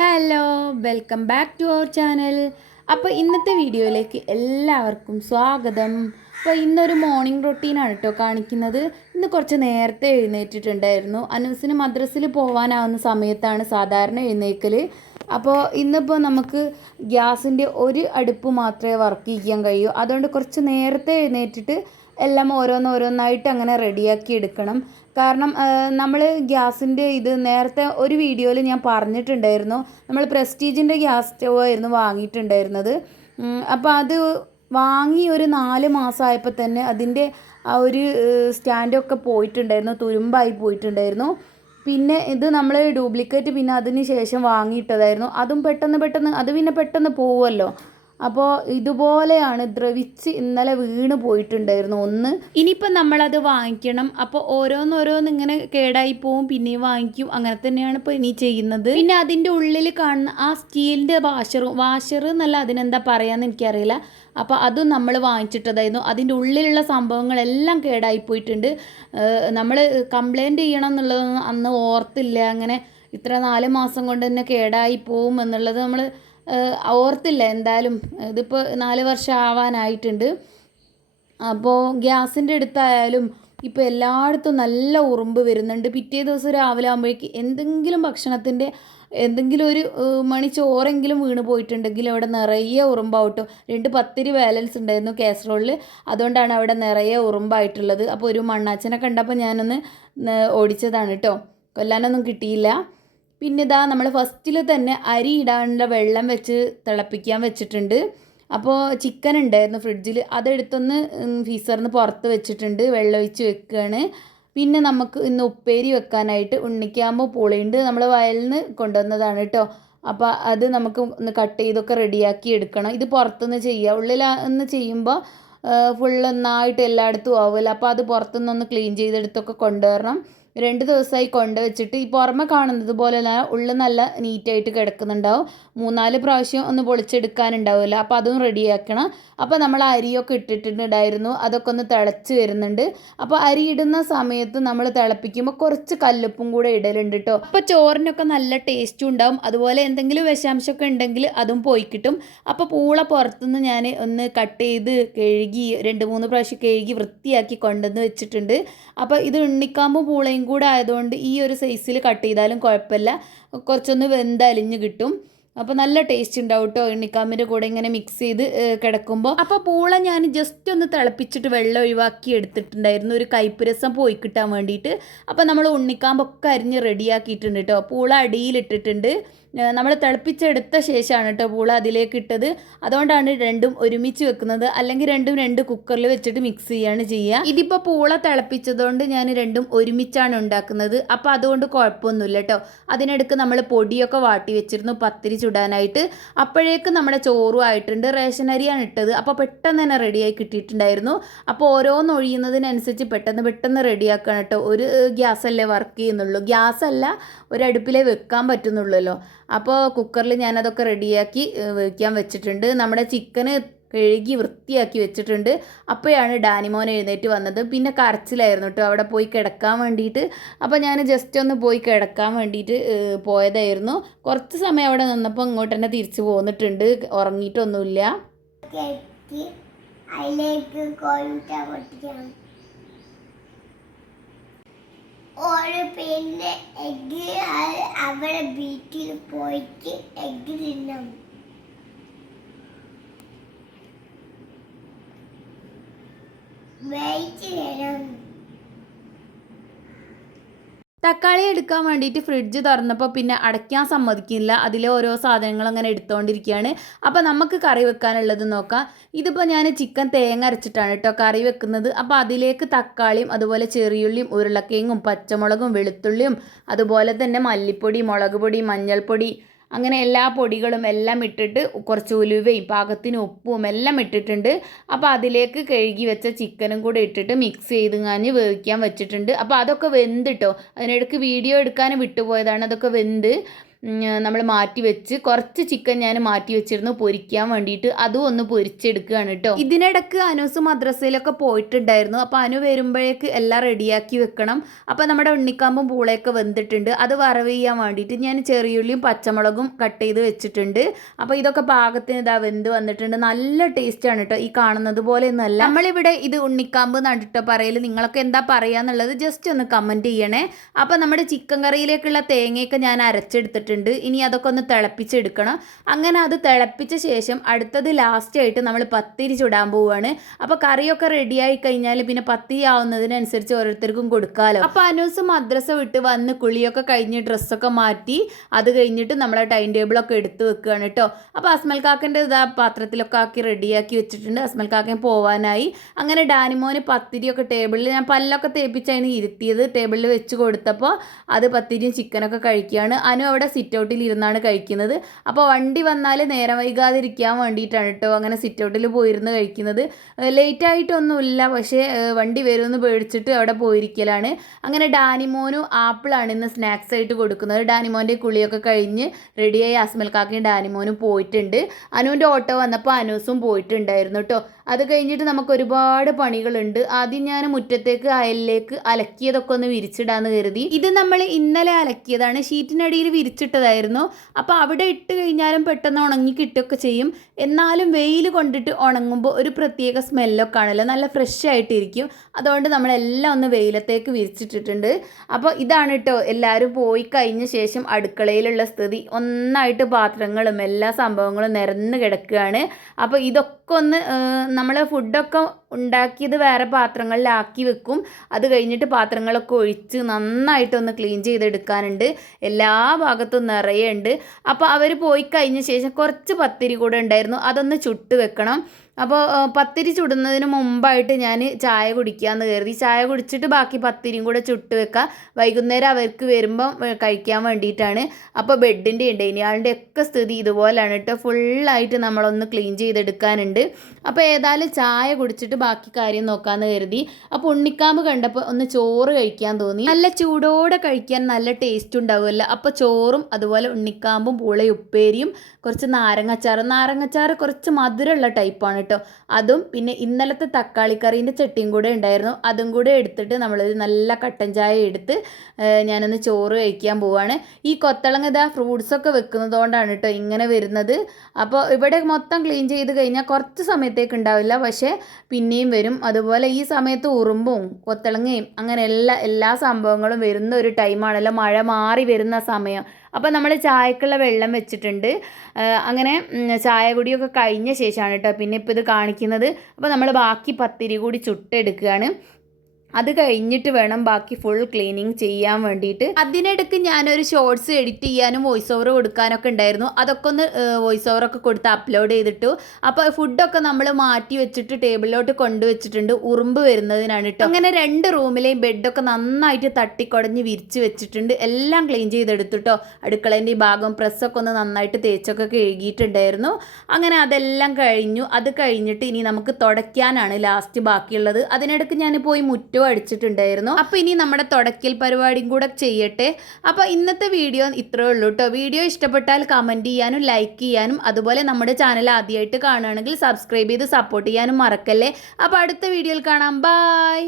Hello welcome back to our channel. അപ്പോൾ ഇന്നത്തെ വീഡിയോയിലേക്ക് എല്ലാവർക്കും സ്വാഗതം. അപ്പോൾ ഇന്നൊരു മോർണിംഗ് റൊട്ടീനാണ് കേട്ടോ കാണിക്കുന്നത്. ഇന്ന് കുറച്ച് നേരത്തെ എഴുന്നേറ്റിട്ടുണ്ടായിരുന്നു. അനൂസിന് മദ്രസയിൽ പോകാനാവുന്ന സമയത്താണ് സാധാരണ എഴുന്നേൽക്കൽ. അപ്പോൾ ഇന്നിപ്പോൾ നമുക്ക് ഗ്യാസിൻ്റെ ഒരു അടുപ്പ് മാത്രമേ വർക്ക് ചെയ്യാൻ കഴിയൂ. അതുകൊണ്ട് കുറച്ച് നേരത്തെ എഴുന്നേറ്റിട്ട് എല്ലാം ഓരോന്നോരോന്നായിട്ട് അങ്ങനെ റെഡിയാക്കി എടുക്കണം. കാരണം നമ്മൾ ഗ്യാസിൻ്റെ ഇത് നേരത്തെ ഒരു വീഡിയോയിൽ ഞാൻ പറഞ്ഞിട്ടുണ്ടായിരുന്നു. നമ്മൾ പ്രസ്റ്റീജിൻ്റെ ഗ്യാസ് സ്റ്റവ് ആയിരുന്നു വാങ്ങിയിട്ടുണ്ടായിരുന്നത്. അപ്പോൾ അത് വാങ്ങി ഒരു 4 മാസമായപ്പോൾ തന്നെ അതിൻ്റെ ആ ഒരു സ്റ്റാൻഡൊക്കെ പോയിട്ടുണ്ടായിരുന്നു, തുരുമ്പായി പോയിട്ടുണ്ടായിരുന്നു. പിന്നെ ഇത് നമ്മൾ ഡ്യൂപ്ലിക്കേറ്റ് പിന്നെ അതിന് ശേഷം വാങ്ങിയിട്ടതായിരുന്നു. അതും പെട്ടെന്ന് അത് പിന്നെ പെട്ടെന്ന് പോവുമല്ലോ. അപ്പോൾ ഇതുപോലെയാണ് ദ്രവിച്ച് ഇന്നലെ വീണ് പോയിട്ടുണ്ടായിരുന്നു ഒന്ന്. ഇനിയിപ്പോൾ നമ്മളത് വാങ്ങിക്കണം. അപ്പോൾ ഓരോന്നോരോന്ന് ഇങ്ങനെ കേടായി പോവും, പിന്നെയും വാങ്ങിക്കും. അങ്ങനെ തന്നെയാണ് ഇപ്പോൾ ഇനി ചെയ്യുന്നത്. പിന്നെ അതിൻ്റെ ഉള്ളിൽ കാണുന്ന ആ സ്റ്റീലിൻ്റെ വാഷർ എന്നല്ല അതിനെന്താ പറയാന്ന് എനിക്കറിയില്ല. അപ്പോൾ അതും നമ്മൾ വാങ്ങിച്ചിട്ടതായിരുന്നു. അതിൻ്റെ ഉള്ളിലുള്ള സംഭവങ്ങളെല്ലാം കേടായി പോയിട്ടുണ്ട്. നമ്മൾ കംപ്ലൈൻറ്റ് ചെയ്യണം എന്നുള്ളതൊന്നും അന്ന് ഓർത്തില്ല. അങ്ങനെ ഇത്ര 4 മാസം കൊണ്ട് തന്നെ കേടായി പോവും എന്നുള്ളത് നമ്മൾ ഓർത്തില്ല. എന്തായാലും ഇതിപ്പോൾ 4 വർഷം ആവാനായിട്ടുണ്ട്. അപ്പോൾ ഗ്യാസിൻ്റെ അടുത്തായാലും ഇപ്പോൾ എല്ലായിടത്തും നല്ല ഉറുമ്പ് വരുന്നുണ്ട്. പിറ്റേ ദിവസം രാവിലെ ആകുമ്പോഴേക്ക് എന്തെങ്കിലും ഭക്ഷണത്തിൻ്റെ എന്തെങ്കിലും ഒരു മണി ചോറെങ്കിലും വീണ് പോയിട്ടുണ്ടെങ്കിൽ അവിടെ നിറയെ ഉറുമ്പാവട്ടോ. 2 പത്തിരി ബാലൻസ് ഉണ്ടായിരുന്നു കാസറോളിൽ, അതുകൊണ്ടാണ് അവിടെ നിറയെ ഉറുമ്പായിട്ടുള്ളത്. അപ്പോൾ ഒരു മണ്ണാച്ചനെ കണ്ടപ്പോൾ ഞാനൊന്ന് ഓടിച്ചതാണ് കേട്ടോ, കൊല്ലാനൊന്നും കിട്ടിയില്ല. പിന്നെ ഇതാ നമ്മൾ ഫസ്റ്റിൽ തന്നെ അരി ഇടാനുള്ള വെള്ളം വെച്ച് തിളപ്പിക്കാൻ വെച്ചിട്ടുണ്ട്. അപ്പോൾ ചിക്കൻ ഉണ്ടായിരുന്നു ഫ്രിഡ്ജിൽ, അതെടുത്തൊന്ന് ഫീസറിന് പുറത്ത് വെച്ചിട്ടുണ്ട്, വെള്ളം ഒഴിച്ച് വെക്കുകയാണ്. പിന്നെ നമുക്ക് ഇന്ന് ഉപ്പേരി വെക്കാനായിട്ട് ഉണ്ണിക്കാമ്പ് പുളിയുണ്ട്, നമ്മൾ വയലിൽ നിന്ന് കൊണ്ടുവന്നതാണ് കേട്ടോ. അപ്പോൾ അത് നമുക്ക് ഒന്ന് കട്ട് ചെയ്തൊക്കെ റെഡിയാക്കി എടുക്കണം. ഇത് പുറത്തുനിന്ന് ചെയ്യുക, ഉള്ളിൽ ഒന്ന് ചെയ്യുമ്പോൾ ഫുള്ളൊന്നായിട്ട് എല്ലായിടത്തും ആവില്ല. അപ്പോൾ അത് പുറത്തുനിന്നൊന്ന് ക്ലീൻ ചെയ്തെടുത്തൊക്കെ കൊണ്ടുവരണം. 2 ദിവസമായി കൊണ്ടുവച്ചിട്ട് ഈ പുറമെ കാണുന്നത് പോലെ ഉള്ളിൽ നല്ല നീറ്റായിട്ട് കിടക്കുന്നുണ്ടാവും. 3-4 പ്രാവശ്യം ഒന്ന് പൊളിച്ചെടുക്കാനുണ്ടാവില്ല. അപ്പോൾ അതും റെഡിയാക്കണം. അപ്പോൾ നമ്മൾ അരിയൊക്കെ ഇട്ടിട്ടുണ്ടായിരുന്നു, അതൊക്കെ ഒന്ന് തിളച്ച് വരുന്നുണ്ട്. അപ്പോൾ അരി ഇടുന്ന സമയത്ത് നമ്മൾ തിളപ്പിക്കുമ്പോൾ കുറച്ച് കല്ലുപ്പും കൂടെ ഇടലുണ്ട് കേട്ടോ. അപ്പോൾ ചോറിനൊക്കെ നല്ല ടേസ്റ്റും ഉണ്ടാവും. അതുപോലെ എന്തെങ്കിലും വിഷാംശമൊക്കെ ഉണ്ടെങ്കിൽ അതും പോയി കിട്ടും. അപ്പോൾ പൂള പുറത്തുനിന്ന് ഞാൻ ഒന്ന് കട്ട് ചെയ്ത് കഴുകി 2-3 പ്രാവശ്യം കഴുകി വൃത്തിയാക്കി കൊണ്ടുവന്ന് വെച്ചിട്ടുണ്ട്. അപ്പോൾ ഇത് ഉണ്ണിക്കാമ്പും പൂളയും കൂടെ ആയതുകൊണ്ട് ഈ ഒരു സൈസിൽ കട്ട് ചെയ്താലും കുഴപ്പമില്ല, കുറച്ചൊന്ന് വെന്തലിഞ്ഞ് കിട്ടും. അപ്പോൾ നല്ല ടേസ്റ്റ് ഉണ്ടാവും കേട്ടോ എണ്ണിക്കാമ്പിൻ്റെ കൂടെ ഇങ്ങനെ മിക്സ് ചെയ്ത് കിടക്കുമ്പോൾ. അപ്പോൾ പൂള ഞാൻ ജസ്റ്റ് ഒന്ന് തിളപ്പിച്ചിട്ട് വെള്ളം ഒഴിവാക്കി എടുത്തിട്ടുണ്ടായിരുന്നു, ഒരു കയ്പ്പ് രസം പോയി കിട്ടാൻ വേണ്ടിയിട്ട്. അപ്പോൾ നമ്മൾ ഉണ്ണിക്കാമ്പൊക്കെ അരിഞ്ഞ് റെഡിയാക്കിയിട്ടുണ്ട് കേട്ടോ. പൂള അടിയിലിട്ടിട്ടുണ്ട്. നമ്മൾ തിളപ്പിച്ചെടുത്ത ശേഷമാണ് കേട്ടോ പൂള അതിലേക്ക് ഇട്ടത്. അതുകൊണ്ടാണ് രണ്ടും ഒരുമിച്ച് വെക്കുന്നത്, അല്ലെങ്കിൽ രണ്ടും 2 കുക്കറിൽ വെച്ചിട്ട് മിക്സ് ചെയ്യാണ് ചെയ്യുക. ഇതിപ്പോൾ പൂള തിളപ്പിച്ചതുകൊണ്ട് ഞാൻ രണ്ടും ഒരുമിച്ചാണ് ഉണ്ടാക്കുന്നത്. അപ്പോൾ അതുകൊണ്ട് കുഴപ്പമൊന്നുമില്ല കേട്ടോ. അതിനിടയ്ക്ക് നമ്മൾ പൊടിയൊക്കെ വാട്ടി വെച്ചിരുന്നു പത്തിരി ചുടാനായിട്ട്. അപ്പോഴേക്കും നമ്മുടെ ചോറും ആയിട്ടുണ്ട്. റേഷൻ അരിയാണ് ഇട്ടത്, അപ്പോൾ പെട്ടെന്ന് തന്നെ റെഡിയായി കിട്ടിയിട്ടുണ്ടായിരുന്നു. അപ്പോൾ ഓരോന്ന് ഒഴിയുന്നതിനനുസരിച്ച് പെട്ടെന്ന് റെഡിയാക്കണം കേട്ടോ. ഒരു ഗ്യാസല്ലേ വർക്ക് ചെയ്യുന്നുള്ളൂ, ഗ്യാസല്ല ഒരടുപ്പിലേ വെക്കാൻ പറ്റുന്നുള്ളല്ലോ. അപ്പോൾ കുക്കറിൽ ഞാനതൊക്കെ റെഡിയാക്കി വയ്ക്കാൻ വെച്ചിട്ടുണ്ട്. നമ്മുടെ ചിക്കന് കഴുകി വൃത്തിയാക്കി വെച്ചിട്ടുണ്ട്. അപ്പോഴാണ് ഡാനിമോൻ എഴുന്നേറ്റ് വന്നത്. പിന്നെ കരച്ചിലായിരുന്നു കേട്ടോ അവിടെ പോയി കിടക്കാൻ വേണ്ടിയിട്ട്. അപ്പോൾ ഞാൻ ജസ്റ്റ് ഒന്ന് പോയി കിടക്കാൻ വേണ്ടിയിട്ട് പോയതായിരുന്നു. കുറച്ച് സമയം അവിടെ നിന്നപ്പോൾ ഇങ്ങോട്ട് തന്നെ തിരിച്ചു പോന്നിട്ടുണ്ട്, ഉറങ്ങിയിട്ടൊന്നുമില്ല. ഒരു പിന്നെ എഗ്ഗ് അവിടെ വീട്ടിൽ പോയിട്ട് എഗ്ഗ് തിന്നും. വെയിറ്റ് ചെയ്യണം. തക്കാളി എടുക്കാൻ വേണ്ടിയിട്ട് ഫ്രിഡ്ജ് തുറന്നപ്പോൾ പിന്നെ അടയ്ക്കാൻ സമ്മതിക്കില്ല, അതിലെ ഓരോ സാധനങ്ങൾ അങ്ങനെ എടുത്തുകൊണ്ടിരിക്കുകയാണ്. അപ്പോൾ നമുക്ക് കറി വെക്കാനുള്ളത് നോക്കാം. ഇതിപ്പോൾ ഞാൻ ചിക്കൻ തേങ്ങ അരച്ചിട്ടാണ് കേട്ടോ കറി വെക്കുന്നത്. അപ്പോൾ അതിലേക്ക് തക്കാളിയും അതുപോലെ ചെറിയുള്ളിയും ഉരുളക്കിഴങ്ങും പച്ചമുളകും വെളുത്തുള്ളിയും അതുപോലെ തന്നെ മല്ലിപ്പൊടി, മുളക് പൊടി, മഞ്ഞൾപ്പൊടി, അങ്ങനെ എല്ലാ പൊടികളും എല്ലാം ഇട്ടിട്ട് കുറച്ച് ഉലുവയും പാകത്തിന് ഉപ്പും എല്ലാം ഇട്ടിട്ടുണ്ട്. അപ്പോൾ അതിലേക്ക് കഴുകി വെച്ച ചിക്കനും കൂടെ ഇട്ടിട്ട് മിക്സ് ചെയ്ത് വേവിക്കാൻ വെച്ചിട്ടുണ്ട്. അപ്പോൾ അതൊക്കെ വെന്തിട്ടോ, അതിനിടയ്ക്ക് വീഡിയോ എടുക്കാൻ വിട്ടുപോയതാണ്. അതൊക്കെ വെന്ത് നമ്മൾ മാറ്റി വെച്ച് കുറച്ച് ചിക്കൻ ഞാൻ മാറ്റി വെച്ചിരുന്നു പൊരിക്കാൻ വേണ്ടിയിട്ട്, അതും ഒന്ന് പൊരിച്ചെടുക്കുകയാണ് കേട്ടോ. ഇതിനിടയ്ക്ക് അനൂസ് മദ്രസയിലൊക്കെ പോയിട്ടുണ്ടായിരുന്നു. അപ്പോൾ അനു വരുമ്പോഴേക്ക് എല്ലാം റെഡിയാക്കി വെക്കണം. അപ്പോൾ നമ്മുടെ ഉണ്ണിക്കാമ്പും പൂളയൊക്കെ വെന്തിട്ടുണ്ട്. അത് വറവ് ചെയ്യാൻ വേണ്ടിയിട്ട് ഞാൻ ചെറിയുള്ളിയും പച്ചമുളകും കട്ട് ചെയ്ത് വെച്ചിട്ടുണ്ട്. അപ്പോൾ ഇതൊക്കെ പാകത്തിന് ഇതാ വെന്ത് വന്നിട്ടുണ്ട്. നല്ല ടേസ്റ്റാണ് കേട്ടോ. ഈ കാണുന്നത് പോലെ ഒന്നുമല്ല. നമ്മളിവിടെ ഇത് ഉണ്ണിക്കാമ്പ് എന്നാണ് കേട്ടോ പറയൽ. നിങ്ങളൊക്കെ എന്താ പറയാന്നുള്ളത് ജസ്റ്റ് ഒന്ന് കമൻറ്റ് ചെയ്യണേ. അപ്പോൾ നമ്മുടെ ചിക്കൻ കറിയിലേക്കുള്ള തേങ്ങയൊക്കെ ഞാൻ അരച്ചെടുത്തിട്ടുണ്ട്. ഇനി അതൊക്കെ ഒന്ന് തിളപ്പിച്ചെടുക്കണം. അങ്ങനെ അത് തിളപ്പിച്ച ശേഷം അടുത്തത് ലാസ്റ്റായിട്ട് നമ്മൾ പത്തിരി ചുടാൻ പോവുകയാണ്. അപ്പോൾ കറിയൊക്കെ റെഡിയായി കഴിഞ്ഞാൽ പിന്നെ പത്തിരി ആവുന്നതിനനുസരിച്ച് ഓരോരുത്തർക്കും കൊടുക്കാമല്ലോ. അപ്പോൾ അനൂസ് മദ്രസ വിട്ട് വന്ന് കുളിയൊക്കെ കഴിഞ്ഞ് ഡ്രസ്സൊക്കെ മാറ്റി അത് കഴിഞ്ഞിട്ട് നമ്മളെ ടൈം ടേബിളൊക്കെ എടുത്ത് വെക്കുകയാണ് കേട്ടോ. അപ്പോൾ അസ്മൽ കാക്കൻ്റെ ഇതാ പാത്രത്തിലൊക്കെ ആക്കി റെഡിയാക്കി വെച്ചിട്ടുണ്ട്. അസ്മൽ കാക്കൻ പോവാനായി. അങ്ങനെ ഡാനിമോന് പത്തിരിയൊക്കെ ടേബിളിൽ ഞാൻ പല്ലൊക്കെ തേപ്പിച്ചതിന് ഇരുത്തിയത് ടേബിളിൽ വെച്ച് കൊടുത്തപ്പോൾ അത് പത്തിരിയും ചിക്കനൊക്കെ കഴിക്കുകയാണ്. അനു അവിടെ സിറ്റ് ഔട്ടിൽ ഇരുന്നാണ് കഴിക്കുന്നത്. അപ്പോൾ വണ്ടി വന്നാൽ നേരം വൈകാതിരിക്കാൻ വേണ്ടിയിട്ടാണ് കേട്ടോ അങ്ങനെ സിറ്റ് ഔട്ടിൽ പോയിരുന്ന് കഴിക്കുന്നത്. ലേറ്റായിട്ടൊന്നുമില്ല, പക്ഷേ വണ്ടി വരുമെന്ന് പേടിച്ചിട്ട് അവിടെ പോയിരിക്കലാണ്. അങ്ങനെ ഡാനിമോനും ആപ്പിളാണ് ഇന്ന് സ്നാക്സ് ആയിട്ട് കൊടുക്കുന്നത്. ഡാനിമോൻ്റെ കുളിയൊക്കെ കഴിഞ്ഞ് റെഡിയായി അസ്മൽ കാക്കയും ഡാനിമോനും പോയിട്ടുണ്ട്. അനുവിൻ്റെ ഓട്ടോ വന്നപ്പോൾ അനൂസും പോയിട്ടുണ്ടായിരുന്നു കേട്ടോ. അത് കഴിഞ്ഞിട്ട് നമുക്ക് ഒരുപാട് പണികളുണ്ട്. ആദ്യം ഞാൻ മുറ്റത്തേക്ക് അയലിലേക്ക് അലക്കിയതൊക്കെ ഒന്ന് വിരിച്ചിടാന്ന് കരുതി. ഇത് നമ്മൾ ഇന്നലെ അലക്കിയതാണ്, ഷീറ്റിനടിയിൽ വിരിച്ചിട്ടതായിരുന്നു. അപ്പോൾ അവിടെ ഇട്ട് കഴിഞ്ഞാലും പെട്ടെന്ന് ഉണങ്ങി കിട്ടുകയൊക്കെ ചെയ്യും. എന്നാലും വെയിൽ കൊണ്ടിട്ട് ഉണങ്ങുമ്പോൾ ഒരു പ്രത്യേക സ്മെല്ലൊക്കെ ആണല്ലോ, നല്ല ഫ്രഷ് ആയിട്ടിരിക്കും. അതുകൊണ്ട് നമ്മളെല്ലാം ഒന്ന് വെയിലത്തേക്ക് വിരിച്ചിട്ടിട്ടുണ്ട്. അപ്പോൾ ഇതാണ് കേട്ടോ എല്ലാവരും പോയി കഴിഞ്ഞ ശേഷം അടുക്കളയിലുള്ള സ്ഥിതി. ഒന്നായിട്ട് പാത്രങ്ങളും എല്ലാ സംഭവങ്ങളും നിരന്ന് കിടക്കുകയാണ്. അപ്പോൾ ഇതൊക്കെ ഒന്ന് നമ്മൾ ഫുഡൊക്കെ ഉണ്ടാക്കിയത് വേറെ പാത്രങ്ങളിലാക്കി വെക്കും. അത് കഴിഞ്ഞിട്ട് പാത്രങ്ങളൊക്കെ ഒഴിച്ച് നന്നായിട്ടൊന്ന് ക്ലീൻ ചെയ്തെടുക്കാനുണ്ട്. എല്ലാ ഭാഗത്തും നിറയെ ഉണ്ട്. അപ്പോൾ അവർ പോയി കഴിഞ്ഞ ശേഷം കുറച്ച് പത്തിരി കൂടെ ഉണ്ടായിരുന്നു, അതൊന്ന് ചുട്ട് വെക്കണം. അപ്പോൾ പത്തിരി ചുടുന്നതിന് മുമ്പായിട്ട് ഞാൻ ചായ കുടിക്കാമെന്ന് കരുതി. ചായ കുടിച്ചിട്ട് ബാക്കി പത്തിരിയും കൂടെ ചുട്ട് വെക്കുക. വൈകുന്നേരം അവർക്ക് വരുമ്പം കഴിക്കാൻ വേണ്ടിയിട്ടാണ്. അപ്പോൾ ബെഡിൻ്റെ ഉണ്ട് ഇനിയാളുടെ ഒക്കെ സ്ഥിതി ഇതുപോലെയാണ് കേട്ടോ. ഫുള്ളായിട്ട് നമ്മളൊന്ന് ക്ലീൻ ചെയ്തെടുക്കാനുണ്ട്. അപ്പോൾ ഏതായാലും ചായ കുടിച്ചിട്ട് ബാക്കി കാര്യം നോക്കാമെന്ന് കരുതി. അപ്പോൾ ഉണ്ണിക്കാമ്പ് കണ്ടപ്പോൾ ഒന്ന് ചോറ് കഴിക്കാൻ തോന്നി. നല്ല ചൂടോടെ കഴിക്കാൻ നല്ല ടേസ്റ്റ് ഉണ്ടാവുമല്ലോ. അപ്പോൾ ചോറും അതുപോലെ ഉണ്ണിക്കാമ്പും പൂളയും ഉപ്പേരിയും കുറച്ച് നാരങ്ങച്ചാറ് കുറച്ച് മധുരമുള്ള ടൈപ്പാണ് കേട്ടോ. അതും പിന്നെ ഇന്നലത്തെ തക്കാളിക്കറീൻ്റെ ചട്ടിയും കൂടെ ഉണ്ടായിരുന്നു. അതും കൂടെ എടുത്തിട്ട് നമ്മളൊരു നല്ല കട്ടൻ ചായ എടുത്ത് ഞാനൊന്ന് ചോറ് കഴിക്കാൻ പോവാണ്. ഈ കൊത്തളങ്ങ ഇതാ ഫ്രൂട്ട്സൊക്കെ വെക്കുന്നതുകൊണ്ടാണ് കേട്ടോ ഇങ്ങനെ വരുന്നത്. അപ്പോൾ ഇവിടെ മൊത്തം ക്ലീൻ ചെയ്ത് കഴിഞ്ഞാൽ കുറച്ച് സമയത്തേക്ക് ഉണ്ടാവില്ല, പക്ഷേ പിന്നെയും വരും. അതുപോലെ ഈ സമയത്ത് ഉറുമ്പും കൊത്തളങ്ങയും അങ്ങനെ എല്ലാ സംഭവങ്ങളും വരുന്ന ഒരു ടൈമാണല്ലോ, മഴ മാറി വരുന്ന സമയം. അപ്പോൾ നമ്മൾ ചായക്കുള്ള വെള്ളം വെച്ചിട്ടുണ്ട്. അങ്ങനെ ചായ കുടിയൊക്കെ കഴിഞ്ഞ ശേഷമാണ് കേട്ടോ പിന്നെ ഇപ്പോൾ ഇത് കാണിക്കുന്നത്. അപ്പോൾ നമ്മൾ ബാക്കി പത്തിരി കൂടി ചുട്ടെടുക്കുകയാണ്. അത് കഴിഞ്ഞിട്ട് വേണം ബാക്കി ഫുൾ ക്ലീനിങ് ചെയ്യാൻ വേണ്ടിയിട്ട്. അതിനിടയ്ക്ക് ഞാനൊരു ഷോർട്സ് എഡിറ്റ് ചെയ്യാനും വോയിസ് ഓവർ കൊടുക്കാനൊക്കെ ഉണ്ടായിരുന്നു. അതൊക്കെ ഒന്ന് വോയിസ് ഓവറൊക്കെ കൊടുത്ത് അപ്ലോഡ് ചെയ്തിട്ടു. അപ്പോൾ ഫുഡൊക്കെ നമ്മൾ മാറ്റി വെച്ചിട്ട് ടേബിളിലോട്ട് കൊണ്ടുവച്ചിട്ടുണ്ട്, ഉറുമ്പ് വരുന്നതിനാണ് കേട്ടോ. അങ്ങനെ 2 റൂമിലെയും ബെഡൊക്കെ നന്നായിട്ട് തട്ടിക്കുടഞ്ഞ് വിരിച്ച് വെച്ചിട്ടുണ്ട്. എല്ലാം ക്ലീൻ ചെയ്തെടുത്തു കേട്ടോ. അടുക്കളേൻ്റെ ഈ ഭാഗം പ്രസ്സൊക്കെ ഒന്ന് നന്നായിട്ട് തേച്ചൊക്കെ കഴുകിയിട്ടുണ്ടായിരുന്നു. അങ്ങനെ അതെല്ലാം കഴിഞ്ഞു. അത് കഴിഞ്ഞിട്ട് ഇനി നമുക്ക് തുടയ്ക്കാനാണ് ലാസ്റ്റ് ബാക്കിയുള്ളത്. അതിനിടയ്ക്ക് ഞാൻ പോയി മുറ്റം അടിച്ചിട്ടുണ്ടായിരുന്നു. അപ്പോൾ ഇനി നമ്മുടെ തുടക്കൽ പരിപാടിയും കൂടെ ചെയ്യട്ടെ. അപ്പോൾ ഇന്നത്തെ വീഡിയോ ഇത്രയേ ഉള്ളൂ കേട്ടോ. വീഡിയോ ഇഷ്ടപ്പെട്ടാൽ കമൻറ്റ് ചെയ്യാനും ലൈക്ക് ചെയ്യാനും അതുപോലെ നമ്മുടെ ചാനൽ ആദ്യമായിട്ട് കാണുകയാണെങ്കിൽ സബ്സ്ക്രൈബ് ചെയ്ത് സപ്പോർട്ട് ചെയ്യാനും മറക്കല്ലേ. അപ്പോൾ അടുത്ത വീഡിയോയിൽ കാണാം. ബൈ.